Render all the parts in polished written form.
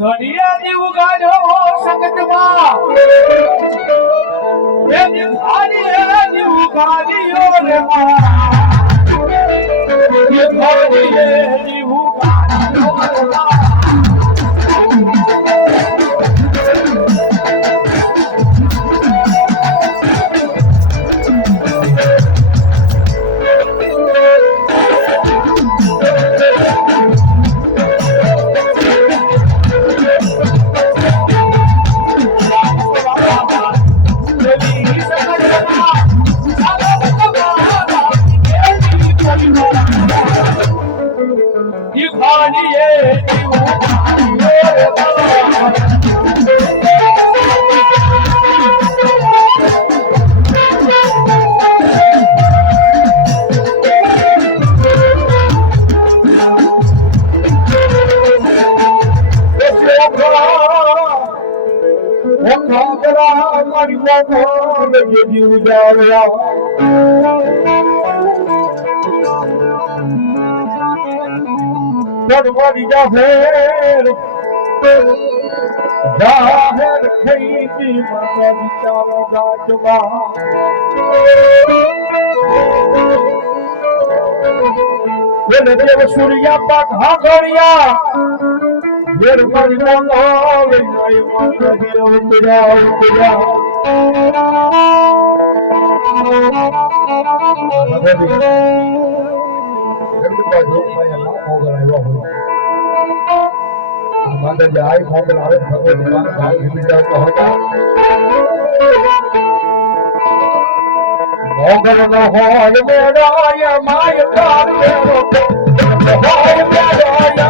ઘડિયાની ઉગાડો સંગતમાં એ ઘડિયાની ઉગાડીઓ રે મારા એ ઘડિયાની ઉગાડીઓ રે મારા ખાગરા મારી મોહન જેજી ઉજાડ્યા પડવડી જાહેર જાહેર થઈ ગઈ મારા વિચારો ગાજમાં દેવ સૂર્યા પાક હાગરિયા દેર મારી મોહન લઈ મારા હીરો ઉતર્યા મંદર જાય મોગલ આવે ભગવાન ભાવ વિચાર તો હતા મોગલ નો હોલ મેરાય માય કાર મેરો હોલ મેરાય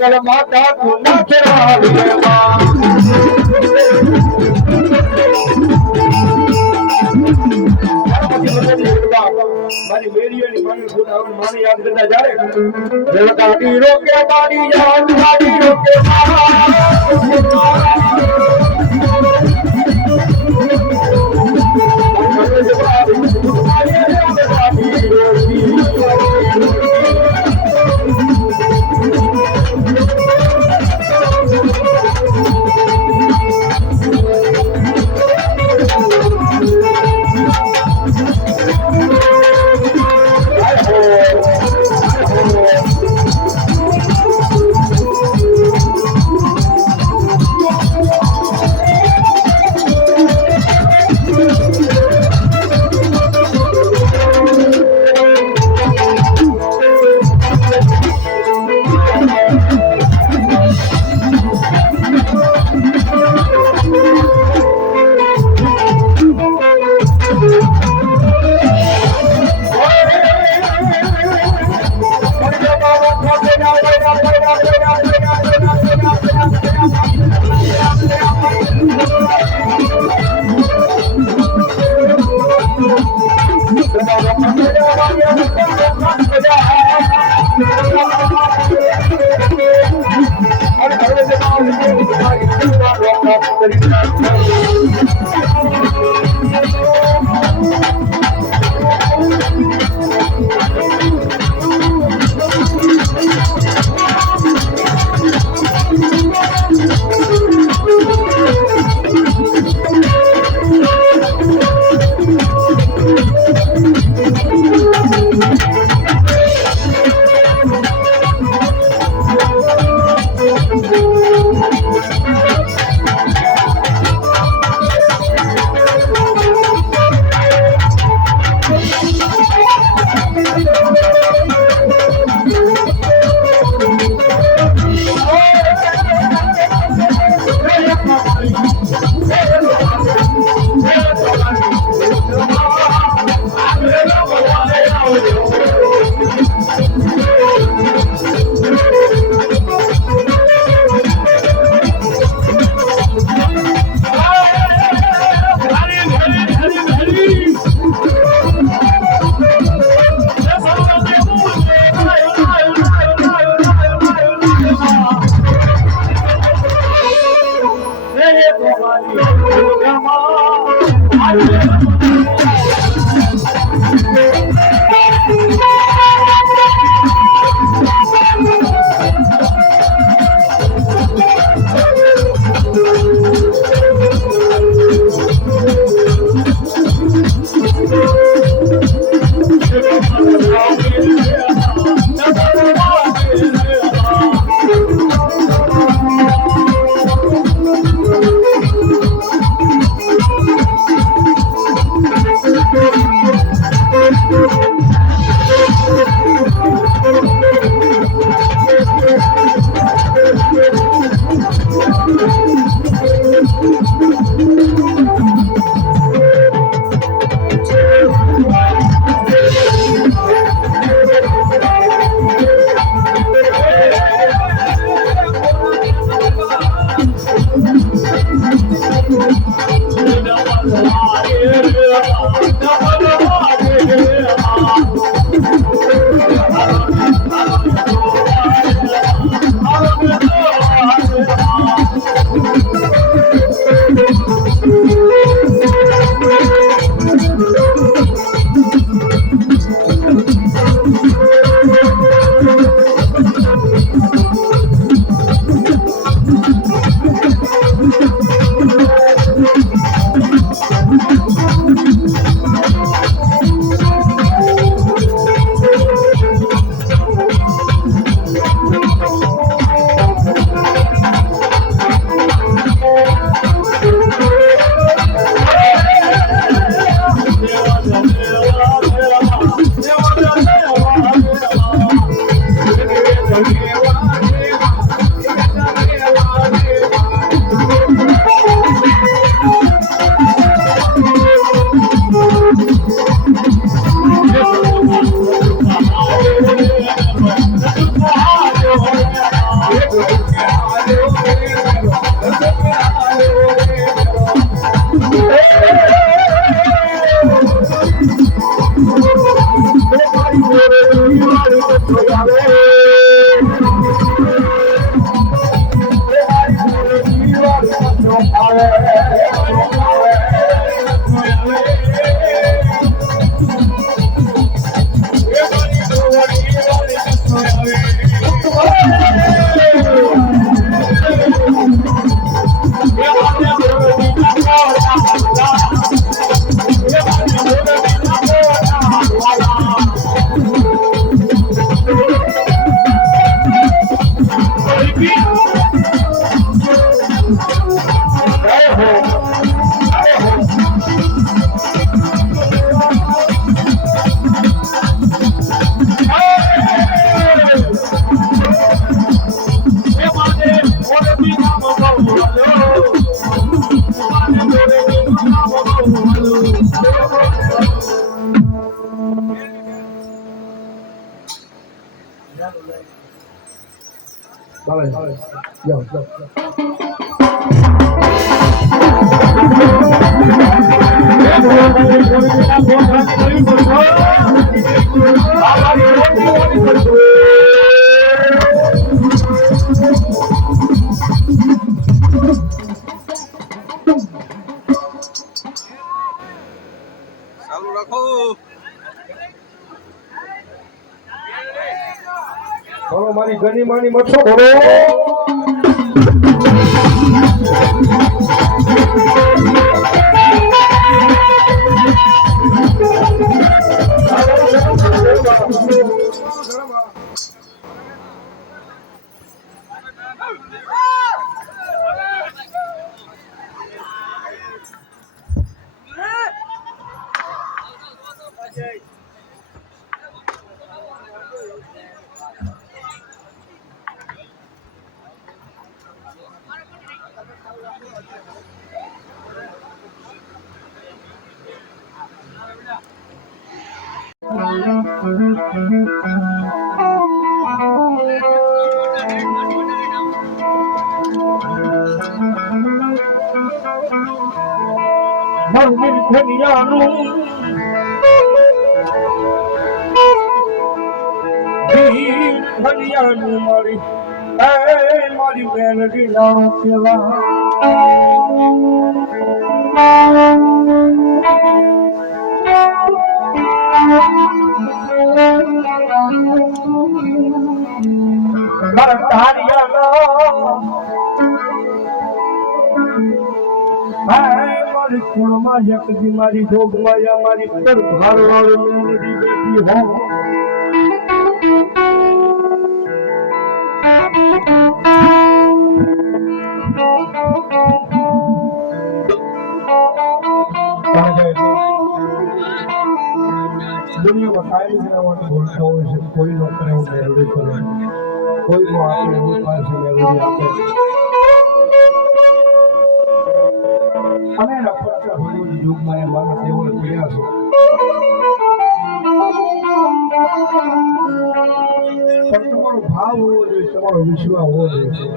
મોગલ માતા તુના ચરાવેવા મારી મેરીઓની માની ગુણ માની યાદ કરતા જારે દેવતા હીરો કે મારી યાદ મારી હીરો કે Thank you. બોલો મારી ગની માની મચ્છો બોલો મારી મારી બેન ડીલાણું પેલા મારી કુળમાં જગતી મારી જોગમાયા મારી પર ભારવાળી મેલડી બેઠી હો દુનિયામાં કાયમ કરાવવાનું બોલતા હોય છે કોઈ નો કરે હું મેલડી કરે કોઈ નો આપે એવું પાસે મેલડી આપે અને રફતા ભગવતી યુગમાં એ મારા દેવોને પડ્યા છે પણ તમારો ભાવ હોવો જોઈએ તમારો વિશ્વાસ હોવો જોઈએ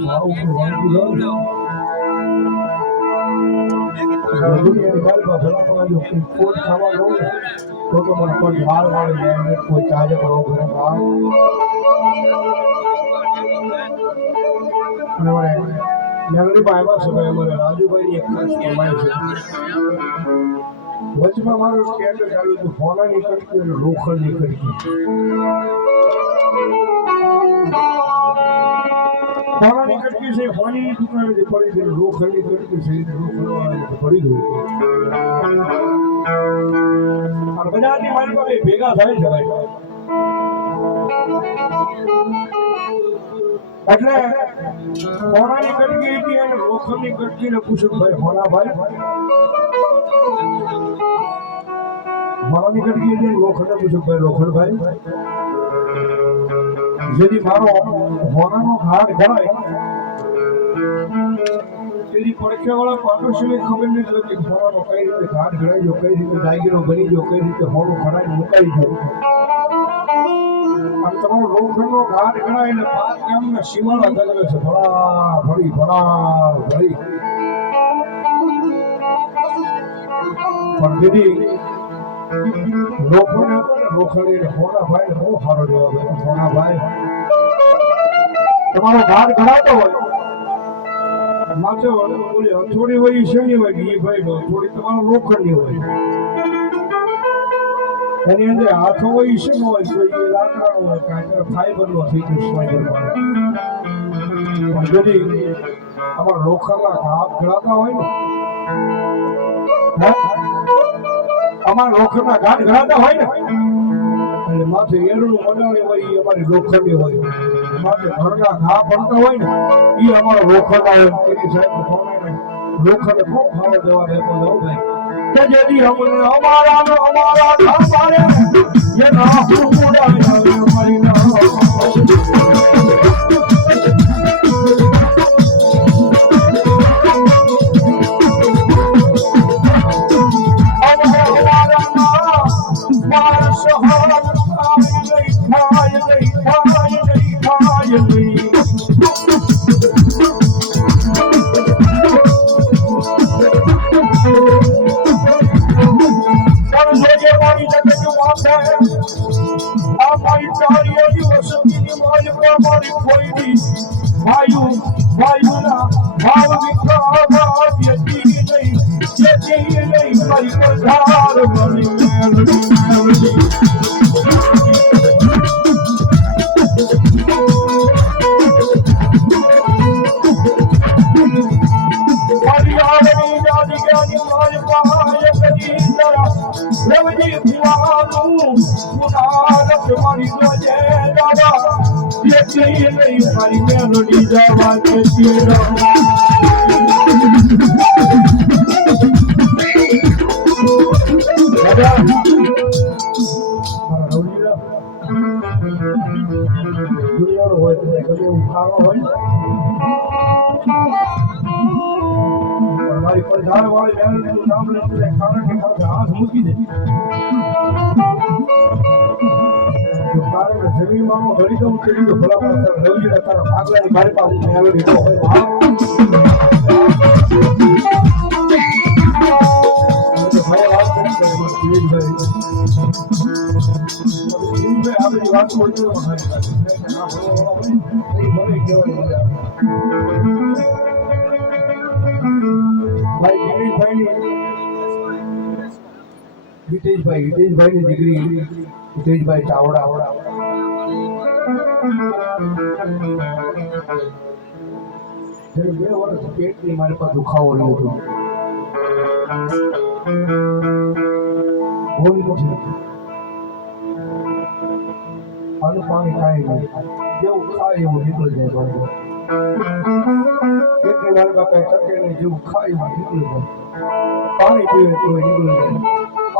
ભાવ ઉપર વાંચી લો કોટ ખાવા લો તો મને કોઈ ભાર વાળે કોઈ ચાર્જ કરો ઘરે ભાવ મેલડી આવ્યા છે ભાઈ અમારે રાજુભાઈ એક ખાસ કમાય છે વચમાં મારો સ્કેન્ડર ચાલુ હતું ફોનાની કટકી અને લોખંડની કટકી ફોનાની કટકી છે ફોની દુકાને જે પડી ગઈ લોખંડની કટકી છે લોખંડ પડી ગયું અને બધાથી મારી પાસે ભેગા થાય છે ભાઈ એટલે હોનાની કટકી હતી અને લોખંડની કટકીને પૂછ્યું ભાઈ હોનાભાઈ હોનાની કટકી હતી લોખંડને પૂછ્યું ભાઈ લોખંડભાઈ જેથી મારો હોનાનો ઘાટ ગણાય તેની પડખ્યાવાળા પાડોશીને ખબર નથી પડતી હોનાનો કઈ રીતે ઘાટ ગણાઈ ગયો કઈ રીતે દાગીનો બની ગયો કઈ રીતે હોનું ખડાઈ મુકાઈ ગયો તમારો લોખંડનો ઘાટ ગણાય ને 5 ગામના સીમાડા ગણાવે છે ભડા ભડી પણ દીદી લોખંડી હોનાભાઈ બહુ સારો જવાબ હોનાભાઈ તમારો ઘાટ ગણાતો હોય માથે બોલે હથોડી હોય શેની હોય એ ભાઈ થોડી તમારો લોખંડની હોય એની અંદર હાથો હોય છે ન હોય તો એ લાકડાનો હોય કાંઈ ફાઈબરનો થઈ ગયો પણ যদি અમારા લોખંડના ઘાટ ગણાતા હોય ને અમારા લોખંડના ઘાટ ગણાતા હોય ને એટલે માથે એરનું બનાવણી હોય એ અમારી લોખંડની હોય માથે ઘરના ઘા પડતા હોય ને એ અમારો લોખંડના હોય તેની સાહેબ લોખંડ ખૂબ ખાવા જવા દેતો જવું ભાઈ કે જેથી અમને અમારા ધામારે એ ના ઉડાવે અમારી ના વાયુના ભાવ વિકાસ યતી નહીં મારી પધાર બની હરિયાળી જાની જ્ઞાની માય પાય કદી જરા રવજી ભુવાનું પુનારત મારી જોજે દાદા યતી નહીં મારી મેલોડી જવા દેતી દુનિયાનો હોય ગમે એવું ખાવા હોય મારી પ્રધાન વાળી મેલડીનું નામ લઈને ખાનાની પાસે હાથ મૂકી દે જો કારણ જમીનમાં હું ધરી દઉં તેની તો ભલા રવિના તારા ભાગલાની મારી પાસે મેલડી તો હોય ગાતું હોય તો મારી ગાતું ના ભણવા હોય એ મને કહેવાની મજા આવે ભાઈ હિતેશભાઈ ની દીકરી હિતેશભાઈ ચાવડા બે વર્ષ પેટની મારી પાસે દુખાવો રહ્યો હતો બોલી નથી આનું પાણી ખાય નહીં જેવું ખાય એવું નીકળી જાય બરાબર પેટની મારી પાસે કઈ ટકે નહીં જેવું ખાય એવું નીકળી જાય પાણી પીવે તો નીકળી જાય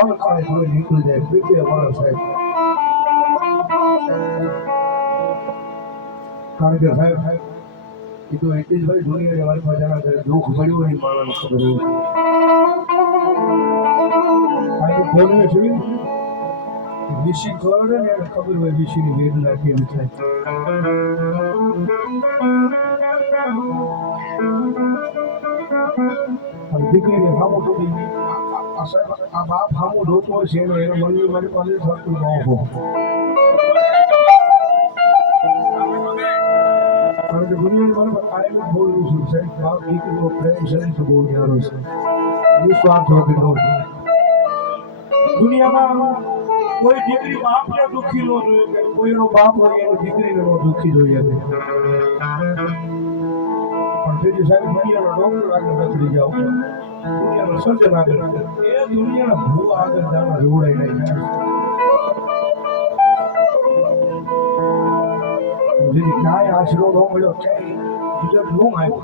અન ખાય તો નીકળી જાય બે વર્ષ સાહેબ કારણ કે સાહેબ એ તો હિતેશભાઈ ધોની મારી પાસે દુઃખ મળ્યું નહીં માણસને ખબર હોય બોલને છે વિશી કરડે ને એને ખબર હોય વિશીની વેદના કેવી થાય દીકરીને સામું તો આ બાપ સામું જોતો છે ને એનો મનની મારી પાસે થતું ન હોય કારણ કે દુનિયાની મને કાયમ જ બોલવું છું સાહેબ બાપ દીકરીનો પ્રેમ છે ને તો બહુ ન્યારો છે નિસ્વાર્થ વગર નો દુનિયામાં કોઈ દીકરી બાપને દુઃખી ન જોઈએ કે કોઈનો બાપ હોય એની દીકરીને ન દુઃખી જોઈએ પણ તેથી સાહેબ દુનિયાનો ડોક્ટર આગળ બદલી જાઓ દુનિયાનો સર્જન આગળ એ દુનિયાના ભૂ આગળ જવા જોડાઈ નહીં જેથી કાંઈ આશરો ન મળ્યો ક્યાંય ગુજરાત ન આવ્યો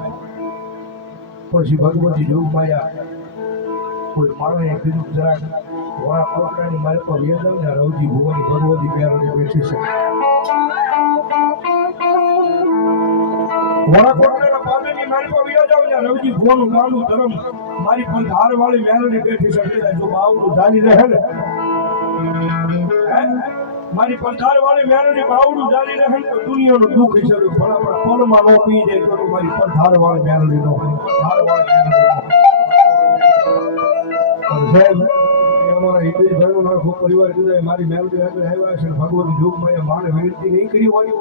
પછી ભગવતી જોગ માયા કોઈ માણસે કીધું જરાક વડા કોટરાની મારી પર વેદમ ને રવજી ભુવાની ભગવતી પ્યારોને બેઠી છે વડા કોટરાના પાદરની મારી પર વેદમ ને રવજી ભુવાનું ગાલું ધરમ મારી પર ધારવાળી મેલડી બેઠી છે જો બાવડું ધારી રહે ને મારી પંચાર વાળી મેલડી બાવડું ધારી રહે તો દુનિયાનું દુઃખ છે બરાબર પલમાં નો પી જાય તો મારી પંચાર વાળી મેલડી નો ધાર વાળી સાહેબ અમારા હિતેશભાઈનો આખો પરિવાર જુદા મારી મેલડી આગળ આવ્યા છે ભગવતી જોગમાં માને વિનંતી નહીં કરી હોય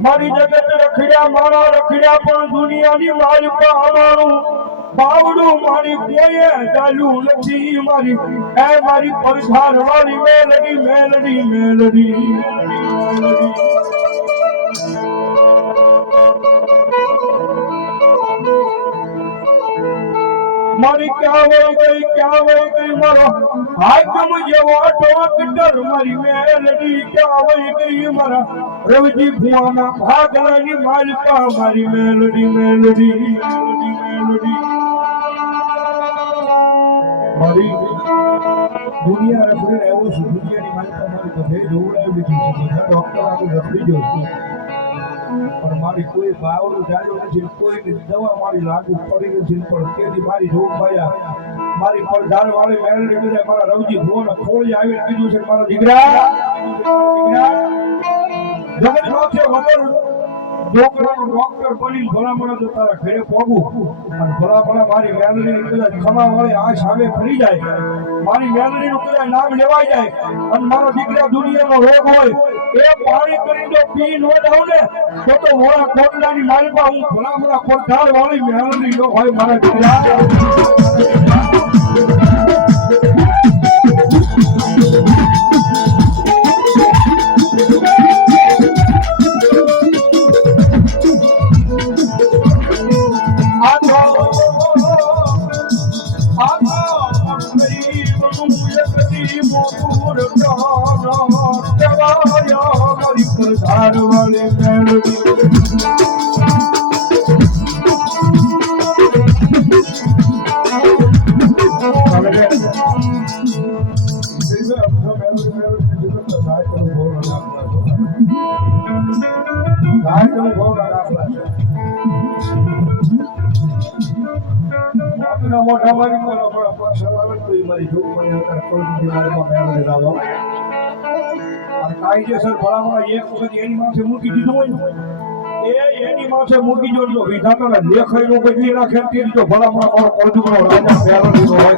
મારી જગત રખડ્યા મારા રખડ્યા પણ દુનિયાની મારી પર અમારું બાવડું મારી કોઈએ ચાલ્યું નથી મારી એ મારી પરધાર વાળી મેલડી મેલડી મેલડી મારી ક્યાં વહી ગઈ મારો હાકમ જેવો ડોક્ટર મારી મેલડી ક્યાં વહી ગઈ મારા રવજી ભુવાના ભાગલાની માલિકા મારી મેલડી મેલડી મેલડી મેલડી મારી દુનિયા રખડીને આવ્યો છું દુનિયાની માલિકા મારી બધે જોવડાવી દીધું છે બધા ડોક્ટર આગળ રખડી ગયો છું પણ મારી કોઈ બાવડું ચાલ્યું નથી કોઈની દવા મારી લાગુ પડી નથી પણ તેથી મારી રોગ પાયા મારી પડધાર વાળી મેલડી બધા મારા રવજી ભુવન ખોળી આવીને કીધું છે મારા દીકરા જગત નો છે વગર ડોકરાનો ડોક્ટર બની ભલામણ તો તારા ઘરે પોગું અને ભલામણ મારી મેલડીની કદાચ ખમા વાળી આ સામે ફરી જાય મારી મેલડીનું કદાચ નામ લેવાઈ જાય અને મારો દીકરા દુનિયાનો રોગ હોય એ પાણી કરી જો પી નો જાવ ને તો મોળા કોટલાની માલમાં હું ભલામણ પડધાર વાળી મેલડી નો હોય મારા દીકરા વાળી મેલડી મોટા મારી મારી કાયદેસર ભલામણ એક વખત એની માથે મૂકી દીધું હોય ને એની માથે મૂકી જો વિધાતાના લેખાઈ નો કોઈ રાખે તે જો ભલામણ મારો પડદુનો રાજા મેલડીનો હોય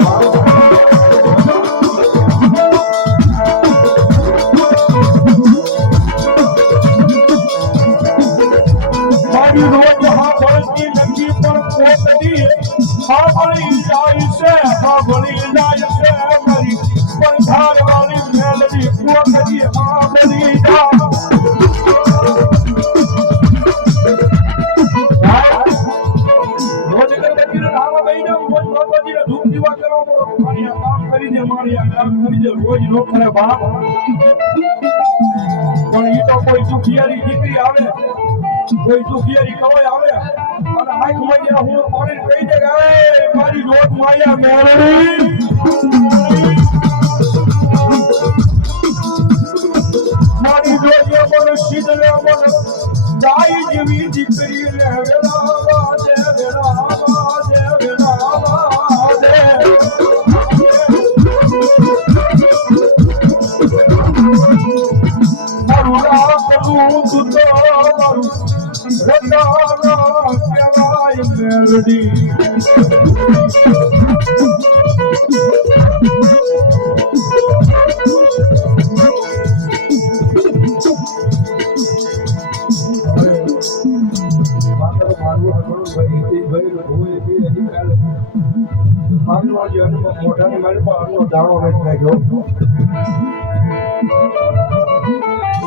કોઈ દુખિયારી દીકરી આવે કોઈ દુખિયારી કવાય આવે અને આંખમાં જે હું પાણી કહી દે કે મારી જોત માયા મેળવી મારી જોજે મન શીતલે મન ગાય જેવી દીકરી લે વેળાવા દે વેળાવા દે વેળાવા દે મારું રાખલું તું તો મારું રતાના કહેવાય મેલડી મોઢાની મારી પર દાણો નથી નાખ્યો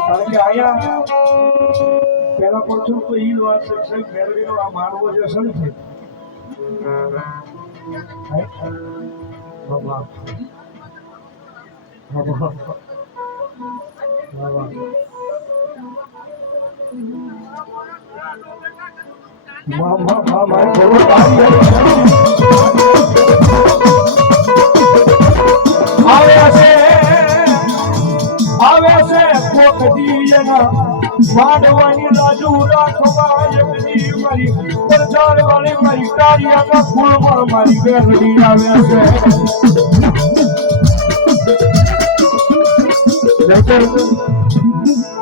કારણ કે અહીંયા પેલા પડતું તો ઈ વાત છે મેળવીનો આ માનવો જે છે ને માંડવાની લાજુ રાખવા એકની મારી પ્રચાર વાળી મારી કાર્યના ફૂલમાં મારી બેરડી આવે છે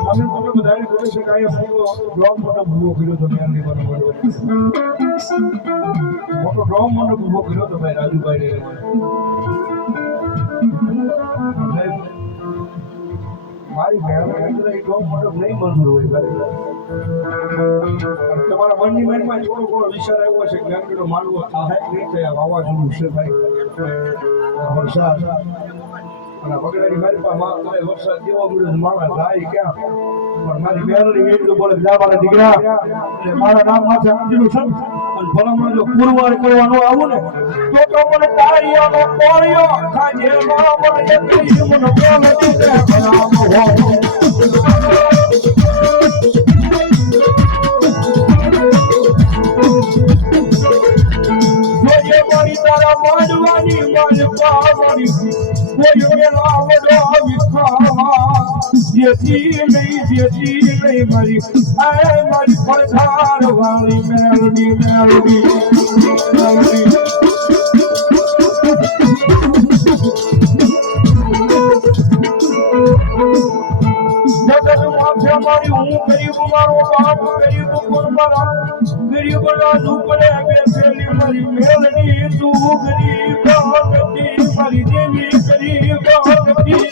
અમે મને બધાને કહે છે કે બ્લોગ મોટો ભૂવો કર્યો તો મેં મોટો બ્લોગ મોટો ભૂવો કર્યો તો ભાઈ રાજુભાઈ મારી મહેનત બ્લોગ મોટો નહીં મંજૂર હોય તમારા મનની મનમાં થોડો ઘણો વિચાર આવ્યો છે જ્ઞાનીનો માનવો થાય નહીં થાય વાવાઝોડું છે ભાઈ વરસાદ અને બગડાની મારી પાસે વરસાદ જેવો મળ્યો માણસ જાય ક્યાં પણ મારી બેનની એટલું બોલે જા મારા દીકરા એટલે મારા નામ માથે આંધીલું છે અને ભલામણ જો પુરવાર કરવાનો આવું ને તો મને તાળીઓનો કોળિયો ખાજે મારા મને એકલી મને બોલે દીકરા ભલામણ હોય મારી તારા માંડવાની માલપા મારી કોઈ મેલા વડો વિખાવા જેથી નહીં મારી મારી પડધાર વાળી મેલડી મેલડી જગત માથે મારી હું ગરીબ મારો બાપ ગરીબ મારા ગરીબ ના દુપડે બેઠેલી મારી મેલડી તું ગરીબ હતી મારી દેવી ગરીબ હતી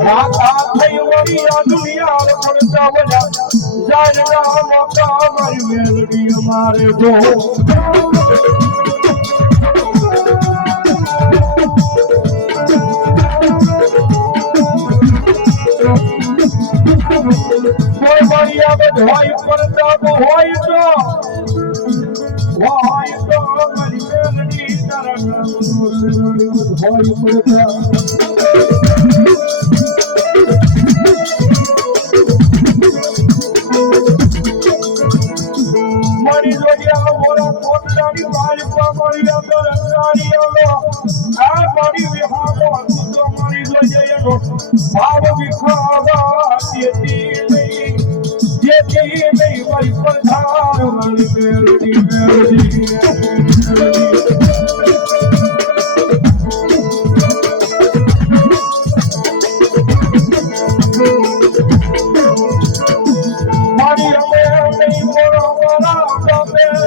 રાતા થઈ મારી આ દુનિયા પડતા વજા જાયરા મોટા મારી મેલડી અમારે જો મારી હોય પડતા હોય તો મારી મેલડી તારા હોય પડતા મારી જોડિયા મોરા કોટલાની માલપા મારી અંદર અંગારીઓ આ મારી વિહામો તો મારી જોડિયાનો ભાવ વિખાવા જેતી નહીં મારી પડધાર વાળી મેલડી મેલડી મારી અમે નહીં મોરા મારા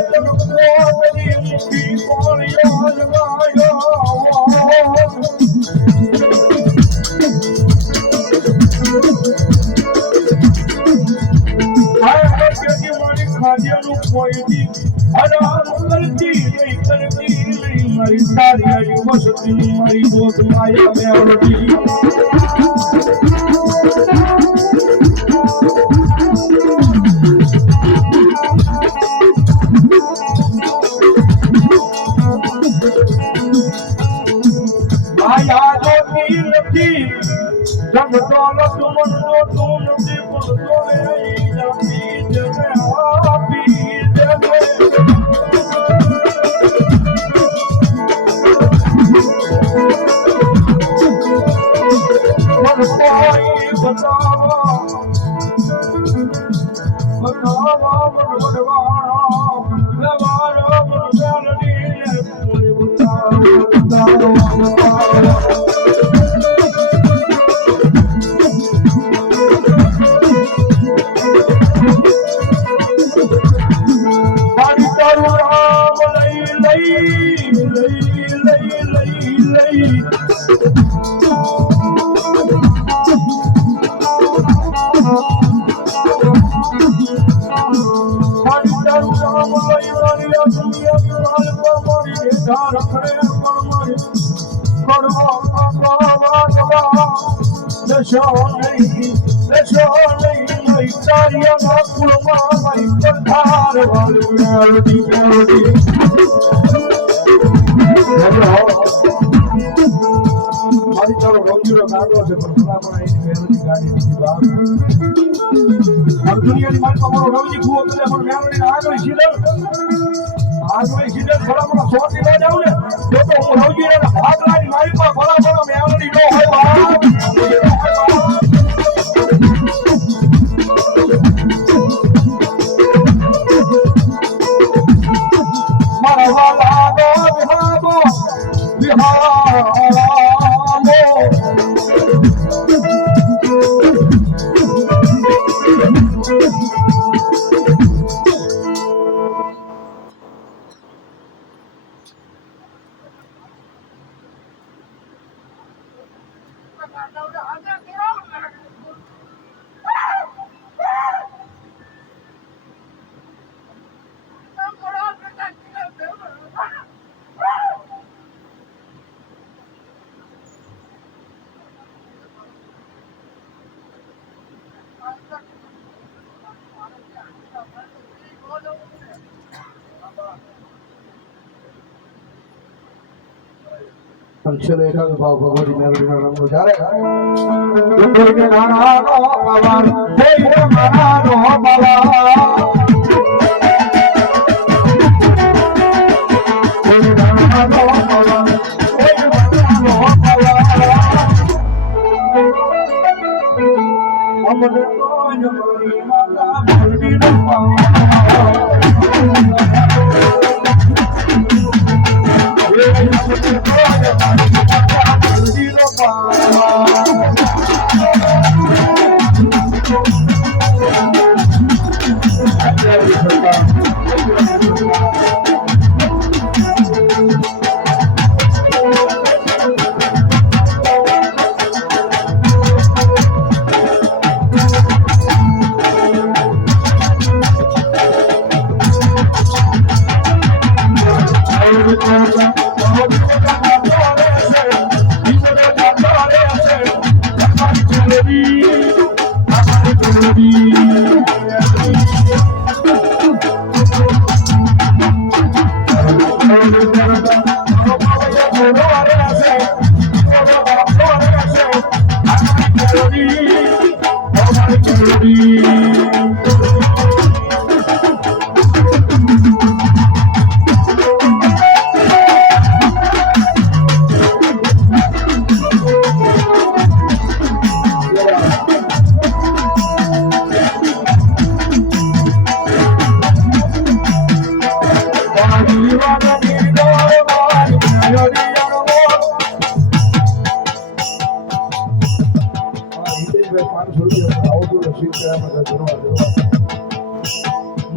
તમે કોટલી મુખી કોળિયો હલવાયો ખાદ્યનું કોઈ દી હરામ કરતી નહીં મારી તારી આયુ વસતી મારી દોત માયા મેળવી દુશ્મનનો તું નથી ભૂલતો એ જાતી જને આપી દેજે મન કોઈ બતાવા મન વડવાણો વ્યવહારો મન મેલડીને કોઈ બતાવા મારી તારો રોજીરો કાઢો છે પણ ભલા પણ એની ગાડી બીજી બાપ દુનિયાની મારી તમારો રવજી કુવો કરે પણ મેરડી આગળ સીધર ભલા ભલા સોટી લઈ જાઉં ને તો હું રવજી ને ભાગ લાવી મારી પાસે ભલા ભલા મેરડી નો હોય મારા વાલા છેલ્લે એકાદ ભાવ ભગવતી મેલડીના નામનો જ્યારે કોઈને નાનાનો પવન કોઈને મારાનો પવન કોઈને નાનાનો પવન કોઈને મારાનો પવન અમને કોઈ મારી માતા મેલડીનો પવન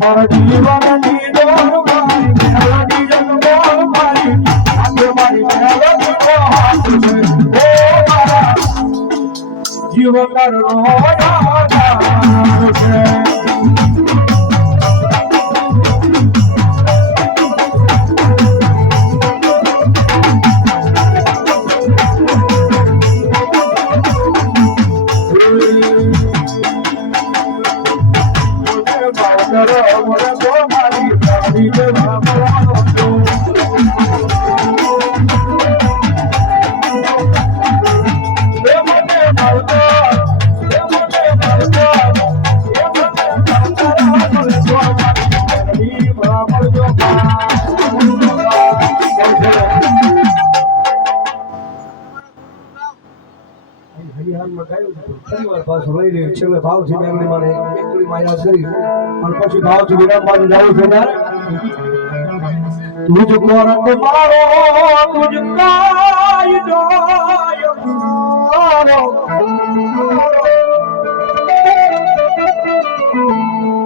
મારા જીવનની ડોર મારી મેલડી જન્મોર મારી આજે મારી મેલડી નો હાથ છે ઓ મારા જીવનનો આધાર છે પરિવાર પાછું લઈ લે છેલ્લે ભાવથી મેમરી માને એકલી માં યાદ કરી અને પછી ભાવથી વિરામવાનું જવું છે ત્યારે તુજ કોરત મારો તુજ કાય જાય મારો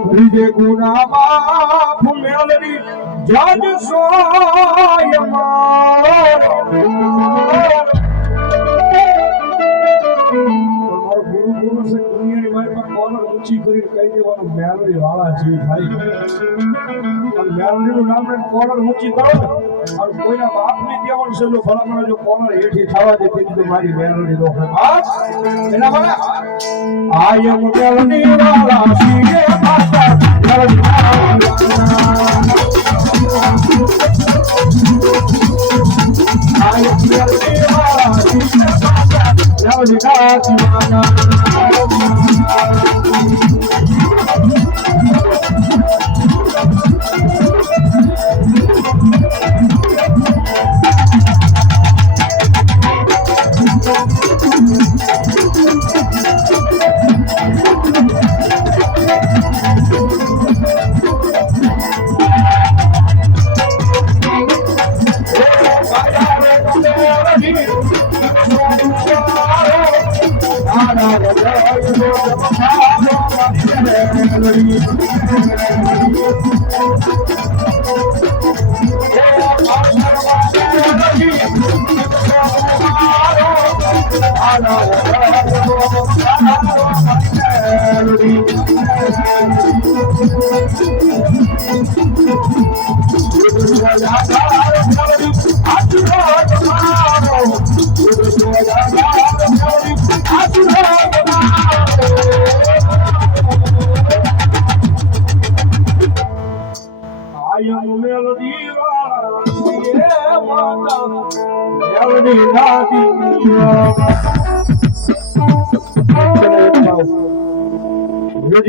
હૃદય ગુના માફ મેલડી જજ સોય મારો ઊંચી કરી કહી દેવાનું મેલડી વાળા જેવી ભાઈ મેલડીનું નામ લઈને કોલર ઊંચી કરો ને અને કોઈના બાપને કહેવાનું છે જો ભલામણ જો કોલર હેઠી થવા દે તેથી મારી મેલડી નો બાપ એના મને આયમ મેલડી વાળા સીએ માતા મેલડી આયમ મેલડી વાળા સીએ માતા મેલડી કાતી માના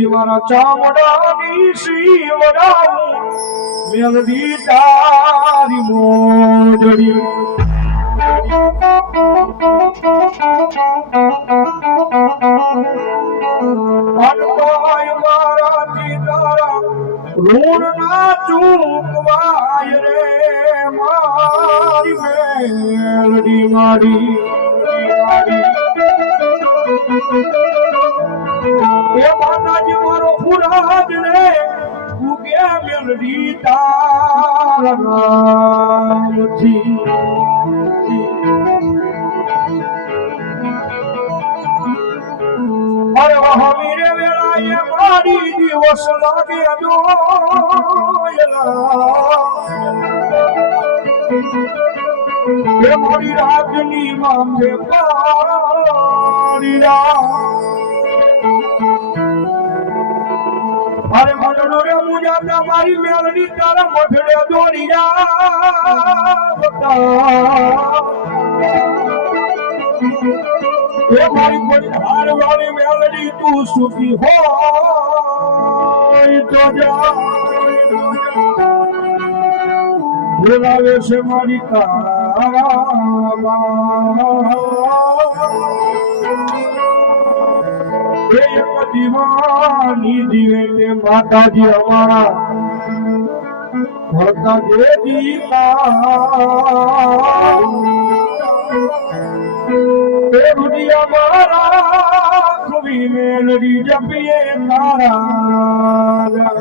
મારા ચામડાની શિવડાવું મેલડી તારી મોજડી મારાથી તારા ઋણ ના ચૂકવાય રે મારી મેલડી મારી એ માતાજી મારો પુરાજ રે ઉગે મેલડી તારા નામથી અરે વીરે વેળાએ મારી દિવસ લાગે એ મારી રાજની માથે પાડી અરે મનનો રે મુજાતા મારી મેલડી તારા મઠડે દોડી એ મારી કોઈ હાર વાળી મેલડી તું સુખી હોય તો જા બોલાવે છે મારી એક દીવાની દીવે તે માતાજી અમારા ભરતા જે દીવા રૂડિયા મારા કવિ મેલડી જપીએ તારા